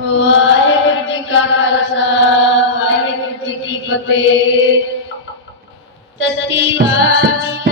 ਵਾਹਿਗੁਰੂ ਜੀ ਕਾ ਖਾਲਸਾ ਵਾਹਿਗੁਰੂ ਜੀ ਕੀ ਫਤਿਹ। ਸੱਚੀ ਵਾਹਿਗੁਰੂ